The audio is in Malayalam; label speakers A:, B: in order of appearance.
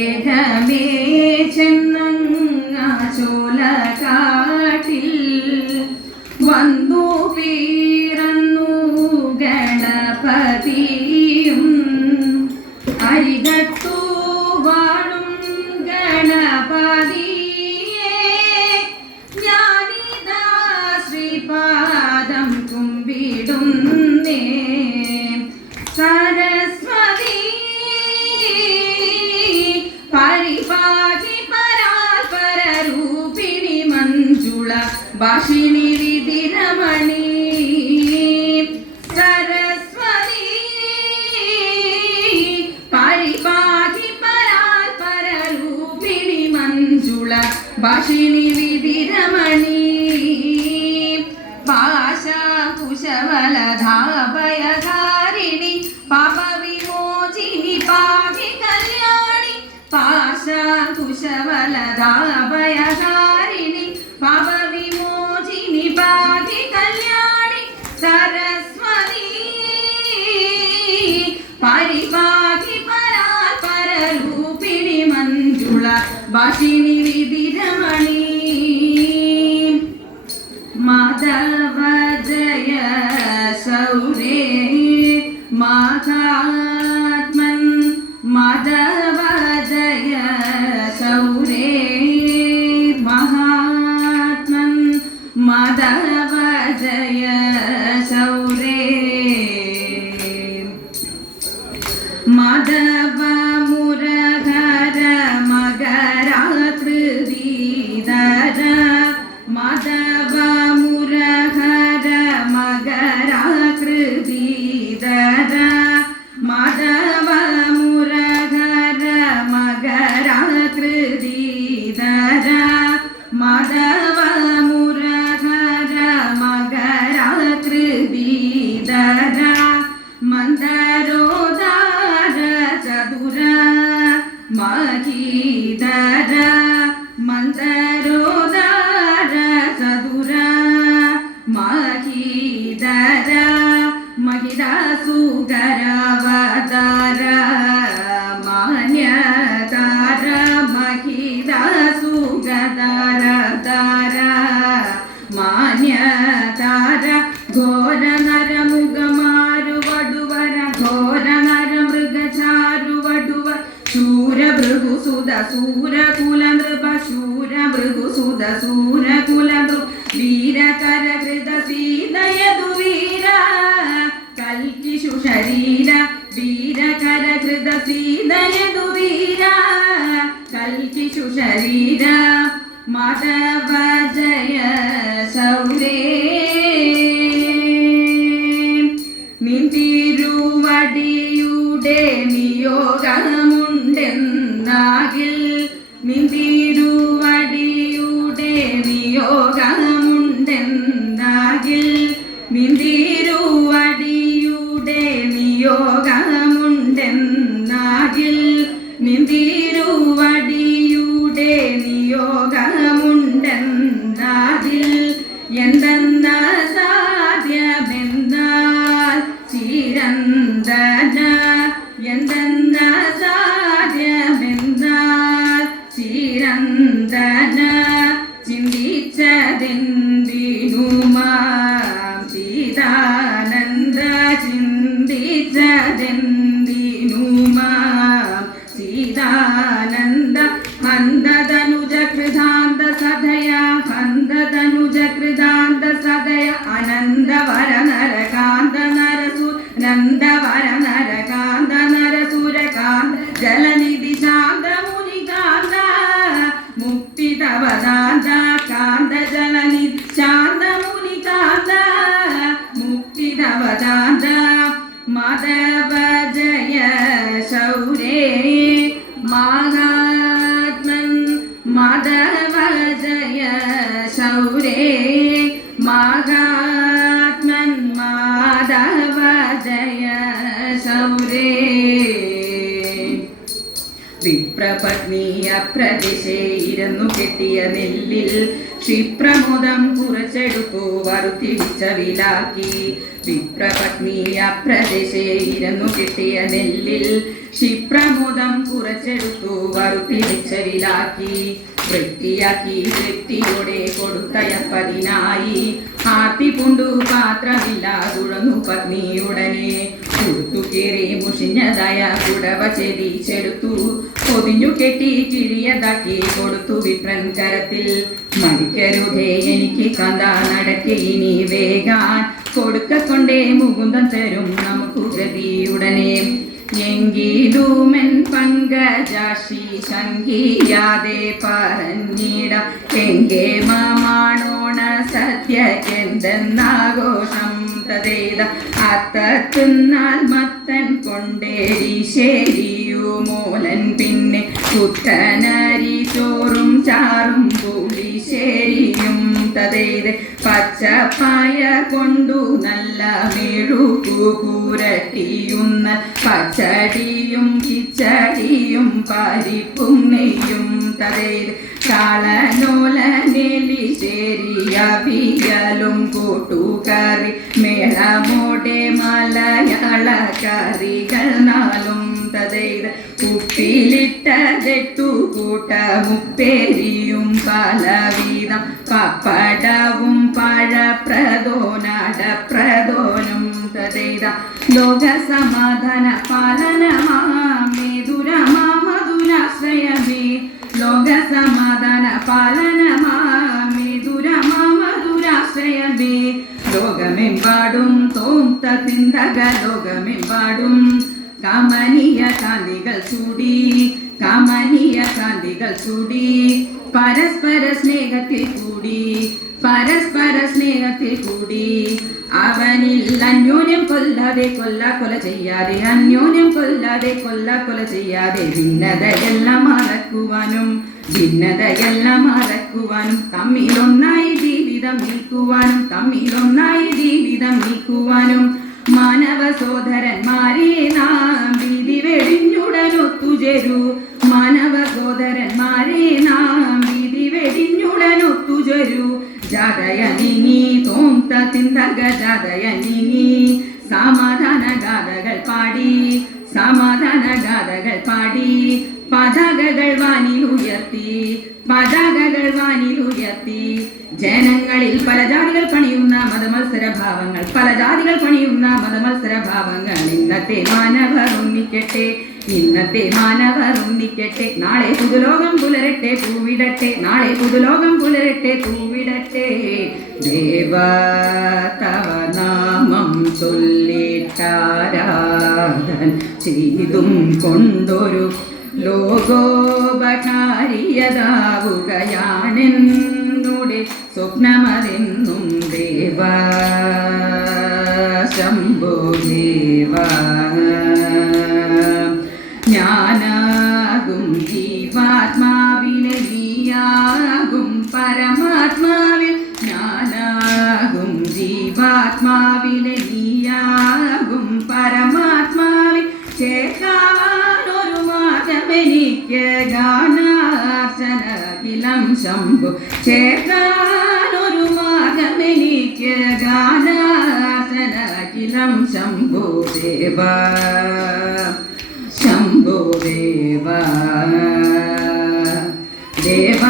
A: വേഗമേ ചെന്നങ്ങാശോലകാ సదాభయహారిణి పాప విమోచిని పాది కళ్యాణి సరస్వతి పరిపాటి పరాత్పర రూపిణి మంజుళ భాషిణి വടുവ ശൂര ഭൃഗുസുത സൂരകുല നൃപ ശൂര ഭൃഗുസുത സൂരകുല നൃ വീരകര കൃത സീതയതു വീര ശരീര വീരകര സീതയതു വീര കൽക്കിഷു ശരീര മാധവ ജയ സൗരേ Mimpi മാഹാത്മൻ മാധവ ജയ ശൗരേ. വിപ്രപത്നി അപ്രദിശേ ഇരുന്നു കെട്ടിയ നെല്ലിൽ ക്ഷിപ്രമുദം കുറച്ചെടുത്തു വർദ്ധിച്ച വിലാക്കി. വിപ്രപത്നിയ അപ്രദിശേ ഇരുന്നു കെട്ടിയ നെല്ലിൽ ക്ഷിപ്രമുദം കുറച്ചെടുത്തു വർദ്ധിച്ച വിലാക്കി. വൃത്തിയാക്കി വ്യക്തിയോടെ കൊടുത്തയപ്പതിനായി ആർത്തി പാത്രമില്ല പാത്രമില്ലാതുഴന്നു പത്നി ഉടനെ കൊടുത്തു കയറി മുഷിഞ്ഞതായ കുടവ ചെടി ചെറുത്തു പൊതിഞ്ഞു കെട്ടി കിഴിയതാക്കി കൊടുത്തു വിപ്രൻ കരത്തിൽ. മടിക്കരുതേ എനിക്ക് കഥ നടക്കെ ഇനി വേഗാൻ. കൊടുക്കൊണ്ടേ മുകുന്ദം തരും നമുക്ക് ഗതിയുടനെ. എങ്കിലുമെൻ പങ്കജാക്ഷി ശങ്കിയാതെ പറഞ്ഞിട. എങ്കേ മാമാണോണ എന്തെന്നാഘോഷം തതേത അത്തത്തുന്നാൽ മത്തൻ കൊണ്ടേരി ശരിയുമൂലൻ പിന്നെ. കുട്ടനരി ചോറും ചാറും പുളിശ്ശേരിയും തതേത് പച്ചപ്പായ കൊണ്ടു നല്ല മെഴുകു പുരട്ടിയുന്ന പച്ചടിയും കിച്ചടിയും പരിപ്പും നെയ്യും തതേത് കാളനോല പിയലും കൂട്ടുകറി മേളമോടെ മലയാള കറികൾ നാലും തതൈത് ഉപ്പിലിട്ടതെട്ടു കൂട്ട മുപ്പേരിയും പലവിധം പപ്പടവും പഴപ്രദോനടപ്രദോനും തതൈത ലോക സമാധാന പാലനമാമേതുരമാ മധുരാശ്രയമേ ലോക സമാധാന പാലനമാമേതുരമാ മധുരാശ്രയമേ ലോകമെമ്പാടും തോംത തിന്തക ലോകമെമ്പാടും കമനീയ കാന്തികൾ ചൂടി കമനീയ കാന്തികൾ ചൂടി. പരസ്പര സ്നേഹത്തിൽ കൂടി പരസ്പര സ്നേഹത്തിൽ കൂടി. അവനിൽ അന്യോന്യം കൊല്ലാതെ കൊല്ല കൊല ചെയ്യാതെ അന്യോന്യം കൊല്ലാതെ കൊല്ല കൊല ചെയ്യാതെ ഭിന്നതയെല്ലാം മറക്കുവാനും ഭിന്നതയെല്ലാം മറക്കുവാനും തമ്മിലൊന്നായി ജീവിതം നീക്കുവാനും തമ്മിലൊന്നായി ജീവിതം നീക്കുവാനും മാനവ സോദരന്മാരെ നാം വിധി വെടിഞ്ഞുടനൊത്തുചേരൂ. മാനവ സോദരന്മാരെ നാം ജാതയനിനി തോംത തിന്തക ജാതയനിനി സമാധാന ഗാഥകൾ പാടി സമാധാന ഗാഥകൾ പാടി. പതാകകൾ വാനിൽ ഉയർത്തി പതാകകൾ വാനിൽ ഉയർത്തി. ജനങ്ങളിൽ പല ജാതികൾ പണിയുന്ന മതമത്സര ഭാവങ്ങൾ പല ജാതികൾ പണിയുന്ന മതമത്സര ഭാവങ്ങൾ. ഇന്നത്തെ മാനവർ ഒന്നിക്കട്ടെ ഇന്നത്തെ മാനവർ ഉണ്ണിക്കട്ടെ നാളെ പുതുലോകം പുലരട്ടെ പൂവിടട്ടെ നാളെ പുതുലോകം പുലരട്ടെ പൂവിടട്ടെ. ദേവ തവ നാമം ചൊല്ലിട്ടാരാധൻ ചെയ്തും കൊണ്ടൊരു ലോകോപകാരിയതാവുകയാണെന്നുടെ സ്വപ്നമതെന്നും ദേവ ശംഭോ ദേവ. മാറ്റമെനിക്ക് ഗാനാർച്ചനകിലം ശംഭു ചേക്കാനൊരു മാർഗമെനിക്ക് ഗാനാർച്ചനകിലം ശംഭു ദേവ ശംഭോ ദേവ ദേവ